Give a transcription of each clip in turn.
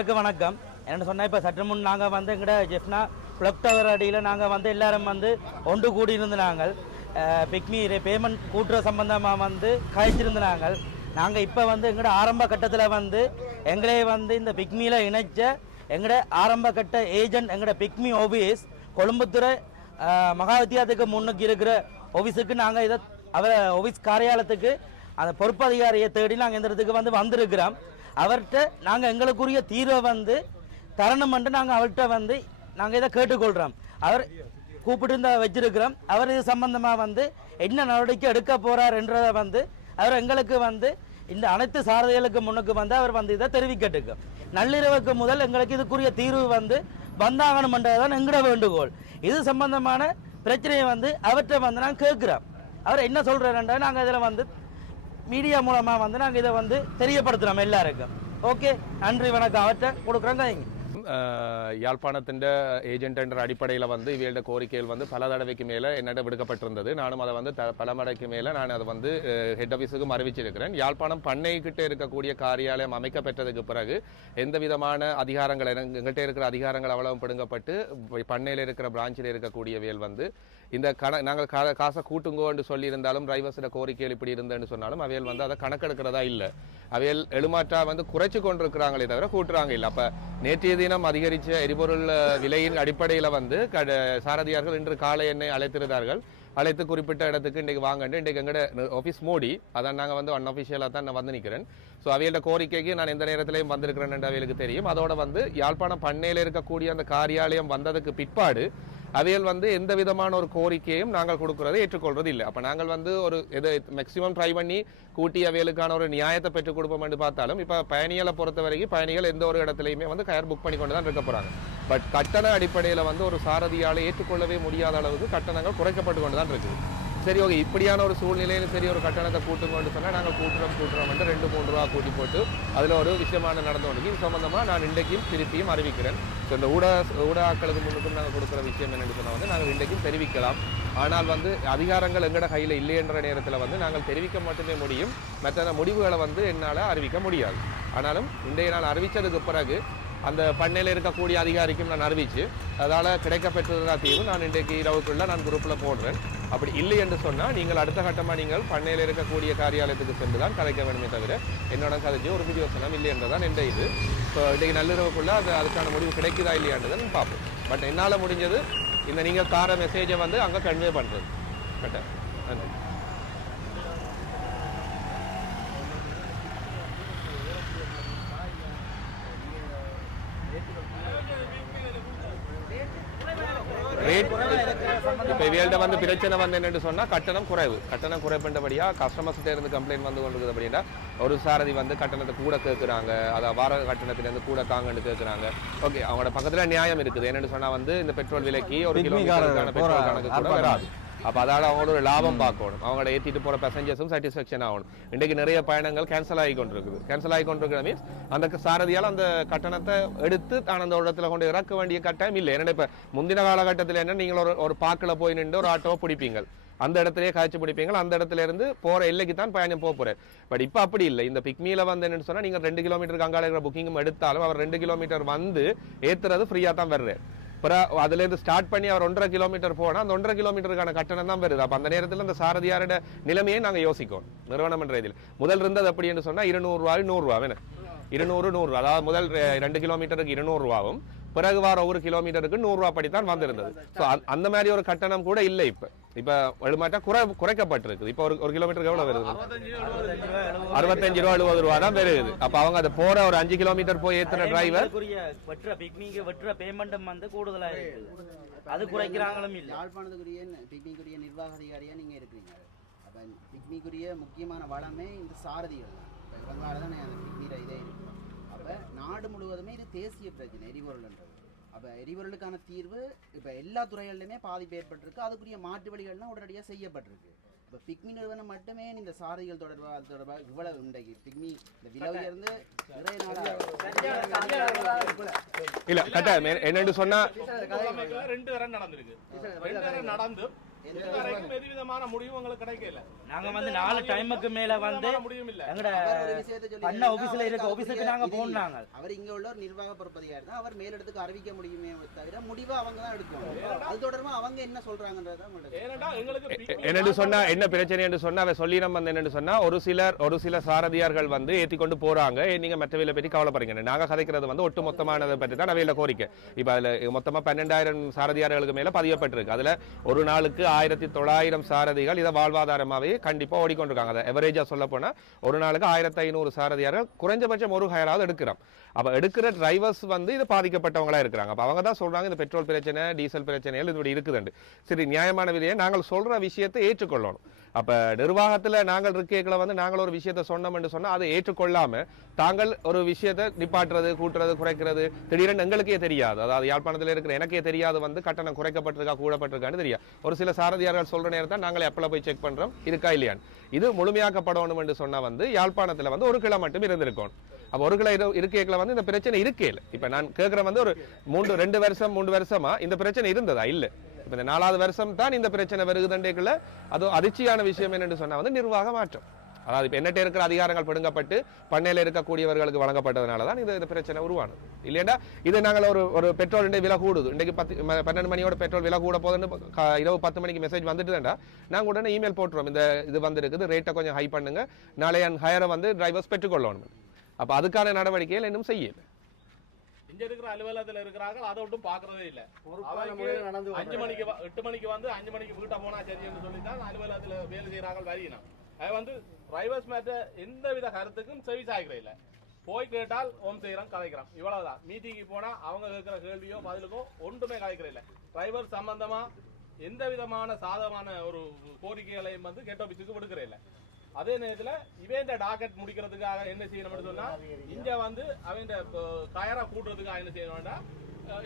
அனைவருக்கும் வணக்கம். என்ன சொன்னால் இப்போ சற்று முன் நாங்கள் வந்து எங்கட ஜெஃப்னா பிளக் டவர் அடியில் நாங்கள் வந்து எல்லாரும் வந்து ஒன்று கூடியிருந்து நாங்கள் பிக்மி பேமெண்ட் கூட்டுற சம்பந்தமாக வந்து கழிச்சிருந்து நாங்கள் இப்போ வந்து எங்களோட ஆரம்ப கட்டத்தில் வந்து எங்களே வந்து இந்த பிக்மியில் இணைச்ச எங்களோட ஆரம்ப கட்ட ஏஜென்ட் எங்களோட பிக்மி ஆஃபீஸ் கொழும்புத்துறை மகா வித்தியாலயத்துக்கு முன்னுக்கு இருக்கிற ஆஃபீஸுக்கு நாங்கள் இதை ஆஃபீஸ் காரியாலயத்துக்கு அந்த பொறுப்பு அதிகாரியை தேடி நாங்கள் இந்த இடத்துக்கு வந்து வந்திருக்கிறோம். அவர்கிட்ட நாங்கள் எங்களுக்குரிய தீர்வை வந்து தரணுமென்று நாங்கள் அவர்கிட்ட வந்து நாங்கள் இதை கேட்டுக்கொள்கிறோம். அவர் கூப்பிட்டு வச்சிருக்கிறோம். அவர் இது சம்பந்தமாக வந்து என்ன நடவடிக்கை எடுக்க போகிறார் என்றதை வந்து அவர் எங்களுக்கு வந்து இந்த அனைத்து சாரதிகளுக்கு முன்னுக்கு வந்து அவர் வந்து இதை தெரிவிக்கட்டுக்கு நள்ளிரவுக்கு முதல் எங்களுக்கு இதுக்குரிய தீர்வு வந்து வந்தாகணுமென்றதான் எங்களோட வேண்டுகோள். இது சம்பந்தமான பிரச்சனையை வந்து அவர்கிட்ட வந்து நாங்கள் கேட்குறோம். அவர் என்ன சொல்கிறாருன்ற நாங்கள் இதில் வந்து மீடியா மூலமாக வந்து நாங்கள் இதை வந்து தெரியப்படுத்துகிறோம் எல்லாருக்கும். ஓகே, நன்றி, வணக்கம். அவர்கிட்ட கொடுக்குறோங்க. யாழ்ப்பாணத்தின் ஏஜென்ட் என்ற அடிப்படையில் வந்து இவையோட கோரிக்கைகள் வந்து பல தடவைக்கு மேலே என்னிடம் விடுக்கப்பட்டிருந்தது. நானும் அதை வந்து பல மடைக்கு மேலே நான் அதை வந்து ஹெட் ஆஃபீஸுக்கும் அறிவிச்சிருக்கிறேன். யாழ்ப்பாணம் பண்ணைக்கிட்ட இருக்கக்கூடிய காரியாலயம் அமைக்கப்பட்டதுக்கு பிறகு எந்த விதமான அதிகாரங்கள் எங்கள்கிட்ட இருக்கிற அதிகாரங்கள் அவ்வளவு பிடுங்கப்பட்டு பண்ணையில் இருக்கிற பிரான்ச்சில் இருக்கக்கூடியவைகள் வந்து இந்த நாங்கள் காசை கூட்டுங்கோன்னு சொல்லியிருந்தாலும் டிரைவர்ஸோட கோரிக்கைகள் இப்படி இருந்தேன்னு சொன்னாலும் அவைகள் வந்து அதை கணக்கெடுக்கிறதா இல்லை. அவைகள் எழுமாற்றா வந்து குறைச்சி கொண்டிருக்கிறாங்களே தவிர கூட்டுறாங்க இல்லை. அப்போ நேற்றைய தினம் அதிகரித்த எரிபொருள் விலையின் அடிப்படையில் வந்து சாரதியார்கள் இன்று காலை எண்ணெய் அழைத்திருந்தார்கள். அழைத்து குறிப்பிட்ட இடத்துக்கு இன்றைக்கு வாங்கண்டு இன்றைக்கு எங்கட ஆஃபீஸ் மூடி அதான் நாங்கள் வந்து அன்அஃபிஷியலாக தான் நான் வந்து நிற்கிறேன். ஸோ அவையோட கோரிக்கைக்கு நான் எந்த நேரத்திலையும் வந்திருக்கிறேன் என்று அவைகளுக்கு தெரியும். அதோட வந்து யாழ்ப்பாணம் பண்ணையில் இருக்கக்கூடிய அந்த காரியாலயம் வந்ததுக்கு பிற்பாடு அவைகள் வந்து எந்த விதமான ஒரு கோரிக்கையும் நாங்கள் கொடுக்கறதை ஏற்றுக்கொள்வது இல்லை. அப்போ நாங்கள் வந்து ஒரு எது மேக்சிமம் ட்ரை பண்ணி கூட்டி அவைகளுக்கான ஒரு நியாயத்தை பெற்றுக் கொடுப்போம் என்று பார்த்தாலும் இப்போ பயணிகளை பொறுத்த வரைக்கும் பயணிகள் எந்த ஒரு இடத்துலையுமே வந்து கயர் புக் பண்ணி கொண்டு தான் இருக்க போகிறாங்க. பட் கட்டண அடிப்படையில் வந்து ஒரு சாரதியால் ஏற்றுக்கொள்ளவே முடியாத அளவுக்கு கட்டணங்கள் குறைக்கப்பட்டு கொண்டு தான் இருக்குது. சரி, ஓகே, இப்படியான ஒரு சூழ்நிலையில் சரி ஒரு கட்டணத்தை கூட்டுங்கன்னு சொன்னால் நாங்கள் கூட்டுறோம் வந்து 2-3 ரூபா கூட்டி போட்டு அதில் ஒரு விஷயமான நடந்து கொண்டு இது சம்பந்தமாக நான் இன்றைக்கும் திருப்பியும் அறிவிக்கிறேன். ஸோ இந்த ஊடகங்களுக்கு முன்னுக்கும் நாங்கள் கொடுக்குற விஷயம் என்னென்னு சொன்னால் வந்து நாங்கள் இன்றைக்கும் தெரிவிக்கலாம். ஆனால் வந்து அதிகாரங்கள் எங்கட கையில் இல்லை என்ற நேரத்தில் வந்து நாங்கள் தெரிவிக்க மட்டுமே முடியும். மற்ற முடிவுகளை வந்து என்னால் அறிவிக்க முடியாது. ஆனாலும் இன்றைய நாள் அறிவித்ததுக்கு பிறகு அந்த பண்ணையில் இருக்கக்கூடிய அதிகாரிக்கும் நான் அறிவித்து அதால் கிடைக்கப்பெற்றதா தீர்வு நான் இன்றைக்கு இரவுக்குள்ள நான் குரூப்பில் போடுறேன். அப்படி இல்லை என்று சொன்னால் நீங்கள் அடுத்த கட்டமாக நீங்கள் பண்ணையில் இருக்கக்கூடிய காரியாலயத்துக்கு சென்று தான் கதைக்க வேண்டுமே தவிர என்னோட கதைச்சு ஒரு பிரியோசனம் இல்லை என்றதான் என்ற இது. ஸோ இன்றைக்கு நள்ளிரவுக்குள்ள அதுக்கான முடிவு கிடைக்குதா இல்லையான்றதை பார்ப்போம். பட் என்னால் முடிஞ்சது இந்த நீங்கள் தார மெசேஜை வந்து அங்கே கன்வே பண்ணுறது. கரெக்டாக, நன்றி. இப்போ இவைகள்ட்ட வந்து பிரச்சனை வந்து என்னென்னு சொன்னால் கட்டணம் குறைப்புன்றபடியாக கஸ்டமர்ஸ்கிட்ட இருந்து கம்ப்ளைண்ட் வந்து கொண்டிருக்குது. அப்படின்னா ஒரு சாரதி வந்து கட்டணத்தை கூட கேட்குறாங்க, அதை வார கட்டணத்திலேருந்து கூட தாங்கன்னு கேட்குறாங்க. ஓகே, அவங்களோட பக்கத்தில் நியாயம் இருக்குது. என்னென்னு சொன்னால் வந்து இந்த பெட்ரோல் விலைக்கு ஒரு கிலோமீட்டருக்கான பெட்ரோல் கணக்கு கூட வராது. அப்போ அதால் அவங்களோட ஒரு லாபம் பார்க்கணும், அவங்களோட ஏற்றிட்டு போகிற பேசஞ்சர்ஸும் சாட்டிஸ்ஃபேக்ஷன் ஆகணும். இன்றைக்கு நிறைய பயணங்கள் கேன்சல் ஆகி கொண்டிருக்கிற மீன்ஸ் அந்த சாரதியால் அந்த கட்டணத்தை எடுத்து தான் அந்த இடத்துல கொண்டு இறக்க வேண்டிய கட்டாயம் இல்லை. ஏன்னா இப்போ முந்தின காலகட்டத்தில் என்ன நீங்கள் ஒரு பார்க்கில் போய் நின்று ஒரு ஆட்டோவை பிடிப்பீங்க, அந்த இடத்துலயே காய்ச்சி பிடிப்பீங்க, அந்த இடத்துல இருந்து போகிற எல்லைக்கு தான் பயணம் போகிறேன். பட் இப்போ அப்படி இல்லை. இந்த பிக்மியில் வந்து என்னன்னு சொன்னால் நீங்கள் 2 கிலோமீட்டருக்கு அங்கால இருக்கிற புக்கிங்கும் எடுத்தாலும் அவர் 2 கிலோமீட்டர் வந்து ஏற்றுறது ஃப்ரீயாக தான் வர்றாரு. அப்புறம் அதுலேருந்து ஸ்டார்ட் பண்ணி அவர் 1.5 கிலோமீட்டர் போனால் அந்த 1.5 கிலோமீட்டருக்கான கட்டணம் தான் வருது. அப்போ அந்த நேரத்தில் அந்த சாரதியாரோட நிலைமையை நாங்கள் யோசிக்கோம். நிறுவனம் என்ற இதில் முதல் இருந்தது அப்படி என்று சொன்னால் 200 ரூபாய் 100 ரூபா வேணும், 200 அதாவது முதல் 2 கிலோமீட்டருக்கு 200 ரூபாவும் பிறகு வார 1 கிலோமீட்டருக்கு 100 ரூபா படித்தான் வந்திருந்தது. ஸோ அந்த மாதிரி ஒரு கட்டணம் கூட இல்லை. இப்போ எழுமாட்டா குறைக்கப்பட்டிருக்குது. இப்போ ஒரு கிலோமீட்டருக்கு எவ்வளோ வருது? 65 ரூபா 70 ரூபா தான் வருது. அப்போ அவங்க அதை போற ஒரு 5 கிலோமீட்டர் போய் ஏற்றுற டிரைவர் பேமெண்ட் வந்து கூடுதலாக இருக்குது, அது குறைக்கிறாங்களும் இல்லை. யாழ்ப்பாணத்துக்குரிய பிக்மிக்குரிய நிர்வாக அதிகாரியாக நீங்கள் இருக்கிறீங்க. அப்போ பிக்மிக்குரிய முக்கியமான வளமே இந்த சாரதிகள் தான். இப்போ இவங்களால தான் அந்த பிக்மியில் இதே இருக்கும். அப்போ நாடு முழுவதுமே இது தேசிய பிரச்சனை எரிபொருள்ன்றது. அப்போ எரிபொருளுக்கான தீர்வு இப்போ எல்லா துறைகளிலுமே பாதிப்பு ஏற்பட்டிருக்கு. அதுக்குரிய மாற்று வழிகள்லாம் உடனடியாக செய்யப்பட்டிருக்கு. இப்போ பிக்மி நிறுவனம் மட்டுமே இந்த சாரதிகள் தொடர்பாக இவ்வளவு இன்றைக்கு பிக்மி இந்த விலை இருந்து நிறைய இல்லை கட்டாயம் என்னென்னு சொன்னால் 2 நடந்திருக்கு. 2 நடந்து இதுவரைக்கும் எது விதமான முடிவு உங்களுக்கு கிடைக்கல. நாங்க வந்து 4 டைமுக்கு மேல வந்து முடியும் இல்ல. எங்கட அவர் ஒரு விஷயத்தை சொல்லி பண்ண ஆபீஸ்ல இருக்க ஆபீஸுக்கு நாங்க போனாங்க. அவர் இங்க உள்ள ஒரு நிர்வாக பொறுப்பதிகாரி தான். அவர் மேலிடத்துக்கு அறிவிக்க முடியுமே தவிர முடிவை அவங்க தான் எடுக்கணும். அது தொடர்பா அவங்க என்ன சொல்றாங்கன்றத ஏனடா எங்களுக்கு என்னன்னு சொன்னா என்ன பிரச்சனை என்று சொன்னா அவ சொல்லி நம்ம என்னன்னு சொன்னா ஒரு சில சாரதியார்கள் வந்து ஏத்திக்கொண்டு போறாங்க. நீங்க மற்றவையில பற்றி கவலைப்படுறீங்க. நாங்க கதைக்கிறது வந்து ஒட்டு மொத்தமானதை பற்றி தான் அவையில கோரிக்கை. இப்ப அதுல மொத்தமா 12,000 சாரதியார்களுக்கு மேல பதியப்பட்டிருக்கு. அதுல ஒரு நாளுக்கு 1900 சாரதிகள் இதை வாழ்வாதாரமாவே கண்டிப்பா ஓடிக்கொண்டிருக்காங்க. அதை எவரேஜா சொல்ல போனா ஒரு நாளுக்கு 1500 சாரதியார்கள் குறைஞ்சபட்சம் ஒரு ஹயராவது எடுக்கிறோம். அப்ப எடுக்கிற டிரைவர்ஸ் வந்து இது பாதிக்கப்பட்டவங்களா இருக்கிறாங்க. அப்ப அவங்க தான் சொல்றாங்க இந்த பெட்ரோல் பிரச்சனை டீசல் பிரச்சனைகள் இப்படி இருக்குதுண்டு. சரி, நியாயமான விதையை நாங்கள் சொல்ற விஷயத்தை ஏற்றுக்கொள்ளணும். அப்ப நிர்வாகத்துல நாங்கள் இருக்கைகளை வந்து நாங்கள் ஒரு விஷயத்தை சொன்னோம் என்று சொன்னா அதை ஏற்றுக்கொள்ளாம தாங்கள் ஒரு விஷயத்தை நிப்பாட்டுறது கூட்டுறது குறைக்கிறது திடீரென்னு எங்களுக்கே தெரியாது. அதாவது யாழ்ப்பாணத்தில் இருக்கிற எனக்கே தெரியாது வந்து கட்டணம் குறைக்கப்பட்டிருக்கா கூடப்பட்டிருக்கான்னு தெரியாது. ஒரு சில சாரதியார்கள் சொல்ற நேரத்தை நாங்கள் எப்பல போய் செக் பண்றோம் இருக்கா இல்லையான்னு. இது முழுமையாக்கப்படணும் என்று சொன்னா வந்து யாழ்ப்பாணத்துல வந்து ஒரு கிலோ மட்டும் இருந்திருக்கும். அப்ப ஒரு கிலோ இருக்கைகளை வந்து இந்த பிரச்சனை இருக்கே இல்லை. இப்ப நான் கேட்கிற வந்து ஒரு 3 வருஷமா இந்த பிரச்சனை இருந்ததா இல்ல. இப்ப இந்த 4வது வருஷம் தான் இந்த பிரச்சனை வருகுதண்டைக்குள்ள அது அதிர்ச்சியான விஷயம் என்னன்னு சொன்னா வந்து நிர்வாக மாற்றம். அதாவது இப்ப என்னட்ட இருக்கிற அதிகாரங்கள் பிடுங்கப்பட்டு பண்ணையில இருக்கக்கூடியவர்களுக்கு வழங்கப்பட்டதுனால தான் இந்த பிரச்சனை உருவானது. இல்லையா இது நாங்கள் ஒரு பெட்ரோல் விலை கூடுது. இன்றைக்கு 12 மணியோட பெட்ரோல் விலை கூட போதுன்னு இரவு 10 மணிக்கு மெசேஜ் வந்துட்டுதான்டா நாங்கள் உடனே இமெயில் போட்டுருவோம். இந்த இது வந்துருக்குது, ரேட்டை கொஞ்சம் ஹை பண்ணுங்க, நாளைய ஹையரை வந்து டிரைவர்ஸ் பெற்றுக்கொள்ளணும். அப்ப அதுக்கான நடவடிக்கைகள் இன்னும் செய்யல. இங்க இருக்கிற அலுவலகத்துல இருக்கிறாங்க, அதை ஒன்றும் பாக்குறதே இல்ல. 5 மணிக்கு 8 மணிக்கு வந்து 5 மணிக்கு வீட்டை போனா சரி என்று சொல்லித்தான் அலுவலகத்துல வேலை செய்யறாங்க. வரையினா அது வந்து டிரைவர்ஸ் மேட்ட எந்த வித கருத்துக்கும் செவி சாய்க்கிற இல்ல. போய் கேட்டால் ஓம் செய்யறோம் கலைக்கிறோம், இவ்வளவுதான். மீட்டிங்கு போனா அவங்க கேட்கிற கேள்வியோ பதிலுக்கோ ஒன்றுமே கலைக்கிற இல்ல. டிரைவர் சம்பந்தமா எந்த விதமான சாதகமான ஒரு கோரிக்கைகளையும் வந்து கெட் ஆபீஸுக்கு விடுக்கிற இல்ல. அதே நேரத்துல இவன் டாக்கெட் முடிக்கிறதுக்காக என்ன செய்யணும்னு சொன்னா இங்க வந்து அவன் கயரா கூட்டுறதுக்காக என்ன செய்யணும்னா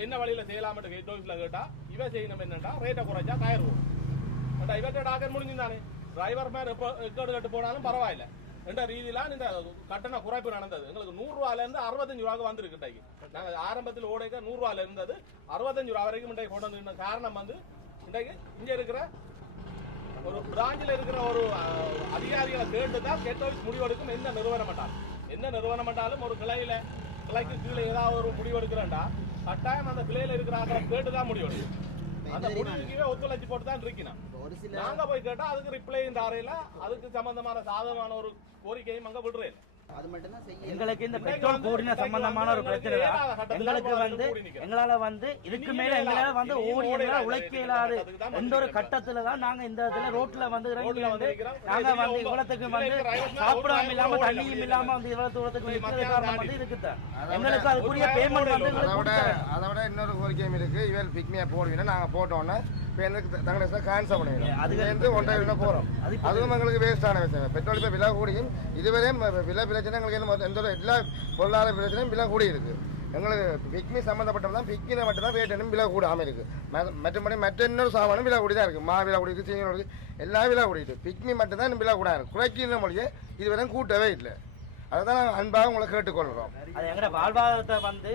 என்ன வழியில செய்யலாம்னு ஹெட் ஆபீஸ்ல கேட்டா இவன் செய்யணும் என்னன்னா ரேட்டை குறைச்சா கயர் போகும். இவன் டாக்கெட் முடிஞ்சிருந்தானே டிரைவர் மேல ரெக்கார்டு கட்டு போனாலும் பரவாயில்ல என்ற ரீதியில இந்த கட்டண குறைப்பு நடந்தது. எங்களுக்கு 100 ரூபாயில இருந்து 65 ரூபாய்க்கு வந்திருக்கு. இன்றைக்கு நாங்க ஆரம்பத்தில் ஓடைக்க 100 ரூபாயில இருந்தது 65 ரூபாய் வரைக்கும் இன்றைக்கு கொண்டு வந்து காரணம் வந்து இன்றைக்கு இங்க இருக்கிற ஒரு பிராஞ்சில் இருக்கிற ஒரு அதிகாரிகளை கேட்டுதான் கெட் ஆபீஸ் முடிவெடுக்கும். எந்த நிறுவனம் என்றாலும் ஒரு கிளைக்கு கீழே ஏதாவது ஒரு முடிவு எடுக்கிறேன்டா கட்டாயம் அந்த கிளையில இருக்கிற ஆக்களை கேட்டுதான் முடிவெடுக்கும். அந்த முடிவுக்கே ஒத்துழைச்சி போட்டு தான் இருக்கணும். நாங்க போய் கேட்டா அதுக்கு ரிப்ளையும் தாரையில அதுக்கு சம்பந்தமான சாதகமான ஒரு கோரிக்கையும் அங்க விடுறேன். அது மட்டும் தான் செய்ய. எங்களுக்கு இந்த பெட்ரோல் கூடின சம்பந்தமான ஒரு பிரச்சனை எங்களுக்கு வந்து எங்களால வந்து இதுக்கு மேல எங்களால வந்து உழைக்க இயலாது. எந்த ஒரு கட்டத்துல தான் நாங்க இந்த இடத்துல ரோட்ல வந்து இறங்கி வந்து நாங்க வந்து இவ்வளத்துக்கு வந்து சாப்பிடாம இல்லாம தண்ணியும் இல்லாம வந்து இவ்வளவு தூரத்துக்கு நிற்கிறது காரணம் வந்து இதுக்குதான். எங்களுக்கு அதுக்குரிய பேமெண்ட் வந்து அதை விட இன்னொரு கோரிக்கையும் இருக்கு. இவன் பிக்மியா போடுவீங்கன்னா நாங்க போட்டோன்னே தங்களை கேன்சல் பண்ணுவீங்க. அதுலேருந்து 1.5 போறோம். அதுவும் எங்களுக்கு வேஸ்டான விஷயம். பெட்ரோல் இப்போ விலை கூடியும் இதுவரையும் விலை பிரச்சனை எங்களுக்கு எந்த எல்லா பொருளாதார பிரச்சனையும் விலை கூடி இருக்கு. எங்களுக்கு பிக்மி சம்மந்தப்பட்டது தான் பிக்மியில் மட்டும்தான் ரேட் விலை கூடாமல் இருக்கு. மற்றபடி மற்ற இன்னொரு சாமானும் விலை கூடி தான் இருக்கு. மா விலை கூடி இருக்கு, சீனி இருக்கு, எல்லாம் விலை கூடிட்டு பிக்மி மட்டும்தான் விலை கூட இருக்கு. குறைக்கிற மொழியை இதுவரையும் கூட்டவே இல்லை. அதை தான் நாங்கள் அன்பாக உங்களை கேட்டுக்கொள்கிறோம். அது எங்களோட வாழ்வாதாரத்தை வந்து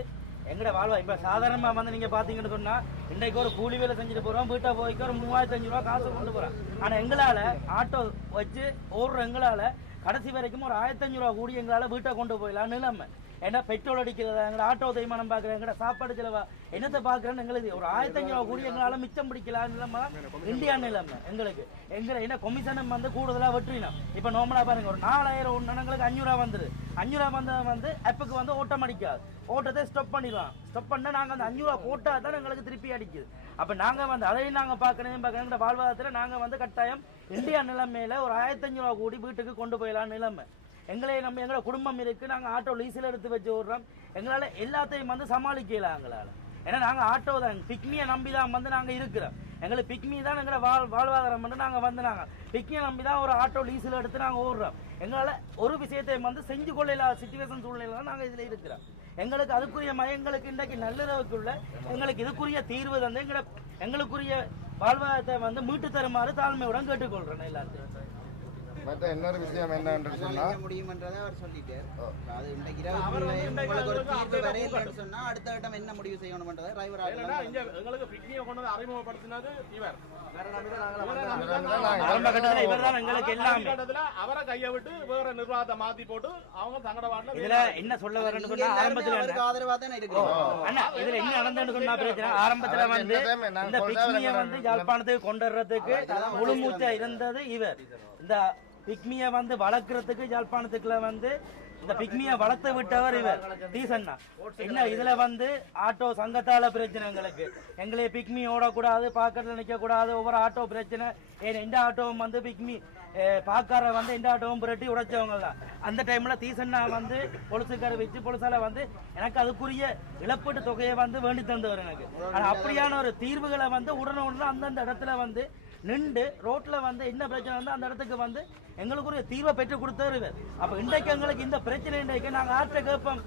எங்கட வாழ்வா இப்ப சாதாரணமா வந்து நீங்க பாத்தீங்கன்னு சொன்னா இன்னைக்கு ஒரு கூலி வேலை செஞ்சுட்டு போறோம், வீட்டை போய்க்கு ஒரு 3500 ரூபாய் காசு கொண்டு போறோம். ஆனா எங்களால ஆட்டோ வச்சு ஓடுற எங்களால கடைசி வரைக்கும் ஒரு 1500 ரூபாய் கூடி எங்களால வீட்டை கொண்டு போயிடலாம் நிலைமை. ஏன்னா பெட்ரோல் அடிக்கிறதா எங்களை ஆட்டோ தேய்மானம் பாக்குறேன், எங்கட சாப்பாடு செலவா என்னத்தை பாக்குறேன்னு எங்களுக்கு ஒரு 1500 ரூபாய் கூடி எங்களால மிச்சம் பிடிக்கலாம் நிலைமை இந்தியா நிலைமை. எங்களுக்கு என்ன கொமிஷனும் வந்து கூடுதலா வெற்றினோம். இப்ப நோமலா பாருங்க ஒரு 4000 எங்களுக்கு 500 ரூபாய் வந்துரு. 500 ரூபாய் வந்தது வந்து ஆப்புக்கு வந்து ஓட்டம் அடிக்காது, ஓட்டத்தை ஸ்டாப் பண்ணிடுவோம். ஸ்டாப் பண்ணா நாங்க அந்த 500 ரூபாய் போட்டா தான் எங்களுக்கு திருப்பி அடிக்குது. அப்ப நாங்க வந்து அதையும் நாங்க பாக்கணும் வாழ்வாதாரத்துல நாங்க வந்து கட்டாயம் இந்தியா நிலைமையில ஒரு 1500 ரூபாய் கூடி வீட்டுக்கு கொண்டு போயிடலாம் நிலைமை. எங்களை நம்ம எங்களோட குடும்பம் இருக்கு, நாங்க ஆட்டோ லீஸில் எடுத்து வச்சு விடுறோம். எங்களால எல்லாத்தையும் வந்து சமாளிக்கலாம் எங்களால. ஏன்னா நாங்க ஆட்டோ தான் பிக்மியை நம்பி தான் வந்து நாங்க இருக்கிறோம். எங்களுக்கு பிக்மி தான் எங்களை வாழ்வாதாரம் வந்து நாங்க வந்து நாங்க பிக்மியை நம்பி தான் ஒரு ஆட்டோ லீஸில் எடுத்து நாங்க ஓடுறோம். எங்களால ஒரு விஷயத்தையும் வந்து செஞ்சு கொள்ளலாம் சிச்சுவேஷன் சூழ்நிலை தான் நாங்க இதுல இருக்கிறோம். எங்களுக்கு அதுக்குரிய எங்களுக்கு இன்றைக்கு நல்லுறவுக்குள்ள எங்களுக்கு இதுக்குரிய தீர்வு தந்து எங்களுக்குரிய வாழ்வாதாரத்தை வந்து மீட்டு தருமாறு தாழ்மையுடன் கேட்டுக்கொள்றேன் எல்லாத்தையும். மற்ற இன்னொரு விஷயம் என்னன்னு சொன்னா என்ன முடியும்ன்றதை அவர் சொல்லிட்டார். அது இன்றைக்கு இரவுக்குள்ள உங்களுக்கு ஒரு தீர்வு வரையில்லைன்னு சொன்னா அடுத்த கட்டம் என்ன முடிவு செய்யணும்ன்றதை டிரைவர் ஏன்னா இங்க எங்களுக்கு பிக்னியை கொண்டு வந்து அறிமுகப்படுத்தினது இவர். ஆரம்ப கட்டத்துல இவர்தான் எங்களுக்கு எல்லாமே. கட்டத்துல அவரை கையை விட்டு வேற நிர்வாகத்தை மாத்தி போட்டு அவங்க சங்கடவாடல. இதுல என்ன சொல்ல வரேன்னு சொன்னா ஆரம்பத்துல அவருக்கு ஆதரவா தானே இருக்கிறோம். அண்ணா இதுல என்ன நடந்ததுன்னு சொன்னா பிரச்சனை ஆரம்பத்துல வந்து இந்த பிக்மியை வந்து யாழ்ப்பாணத்துக்கு கொண்டு வர்றதுக்கு முழு மூச்சா இருந்தது இவர். இந்த பிக்மியை வந்து வளர்க்கறதுக்கு யாழ்ப்பாணத்துக்குள்ள வந்து இந்த பிக்மியை வளர்த்து விட்டவர் இவர் டீசன்னா. என்ன இதுல வந்து ஆட்டோ சங்கத்தால பிரச்சனை எங்களை பிக்மி ஓடக்கூடாது, பாக்கெட்ல நிக்க கூடாது, ஒவ்வொரு ஆட்டோ பிரச்சனை. ஏன் எந்த ஆட்டோவும் வந்து பிக்மி பாக்கார வந்து எந்த ஆட்டோவும் புரட்டி உடைச்சவங்க தான். அந்த டைம்ல தீசன்னா வந்து பொலிசுக்கார வச்சு பொலிசால வந்து எனக்கு அதுக்குரிய இழப்பீட்டு தொகையை வந்து வேண்டி தந்தவர் எனக்கு. ஆனா அப்படியான ஒரு தீர்வுகளை வந்து உடனே அந்தந்த இடத்துல வந்து நின்று ரோட்ல வந்து என்ன பிரச்சனை வந்து அந்த இடத்துக்கு வந்து எங்களுக்கு ஒரு தீர்வை பெற்று கொடுத்தவர் இவர். அப்ப இன்றைக்கு எங்களுக்கு இந்த பிரச்சனை இன்றைக்கு நாங்கள் ஆற்ற கேட்போம்.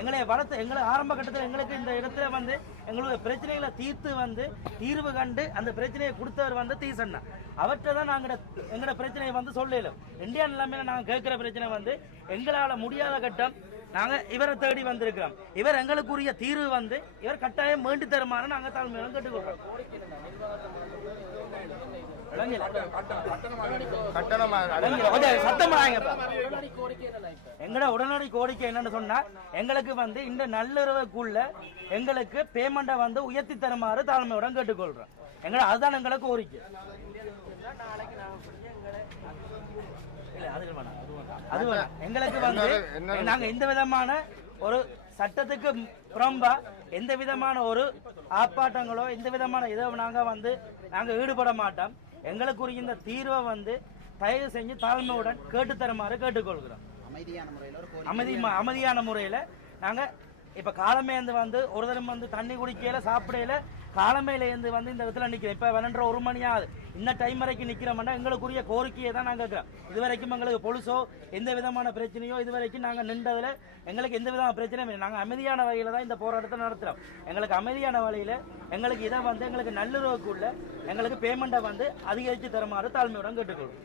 எங்களை வளர்த்து எங்களை ஆரம்ப கட்டத்தில் எங்களுக்கு இந்த இடத்துல வந்து எங்களுடைய பிரச்சனைகளை தீர்த்து வந்து தீர்வு கண்டு அந்த பிரச்சனையை கொடுத்தவர் வந்து தீசன்னா. அவற்றை தான் நாங்கள் எங்களோட பிரச்சனையை வந்து சொல்லலாம். இந்தியா நிலைமையில நாங்கள் கேட்கிற பிரச்சனை வந்து எங்களால் முடியாத கட்டம் நாங்கள் இவரை தேடி வந்திருக்கிறோம். இவர் எங்களுக்குரிய தீர்வு வந்து இவர் கட்டாயம் வேண்டி தருமாறு நாங்கள் தாழ்மையிலும் கேட்டுக்கொள்றோம். எங்கட உடனடி கோரிக்கை என்னன்னு சொன்னா எங்களுக்கு வந்து இந்த நள்ளிரவுக்குள்ள எங்களுக்கு பேமெண்ட்டை வந்து உயர்த்தி தருமாறு தாழ்மையுடன் கேட்டுக்கொள்றோம். அதுதான் எங்களுக்கு கோரிக்கை. அது எங்களுக்கு வந்து நாங்க எந்த விதமான ஒரு சட்டத்துக்கு புறம்பா எந்த விதமான ஒரு ஆர்ப்பாட்டங்களோ எந்த விதமான இதோ நாங்க ஈடுபட மாட்டோம். எங்களுக்குரிய இந்த தீர்வை வந்து தயவு செஞ்சு தாழ்மையுடன் கேட்டு தருமாறு கேட்டுக்கொள்கிறோம். அமைதியான முறையில நாங்க இப்ப காலமே வந்து ஒரு தரம் வந்து தண்ணி குடிக்கல சாப்பிடல காலமையில வந்து இந்த இடத்துல நிக்கிறோம். இப்ப 1 மணி ஆகுது. இந்த டைம் வரைக்கும் நிக்கிறோம்னா எங்களுக்குரிய கோரிக்கையை தான் நாங்க கேட்கிறோம். இதுவரைக்கும் எங்களுக்கு பொலிசோ எந்த விதமான பிரச்சனையோ இதுவரைக்கும் நாங்க நின்றதுல எங்களுக்கு எந்த விதமான பிரச்சனையும் இல்லை. நாங்க அமைதியான வகையில தான் இந்த போராட்டத்தை நடத்துறோம். எங்களுக்கு அமைதியான வழியில எங்களுக்கு இதை வந்து எங்களுக்கு நல்லுறவுக்குள்ள எங்களுக்கு பேமெண்ட்டை வந்து அதிகரித்து தருமாறு தாழ்மையுடன் கேட்டுக்கொள்வோம்.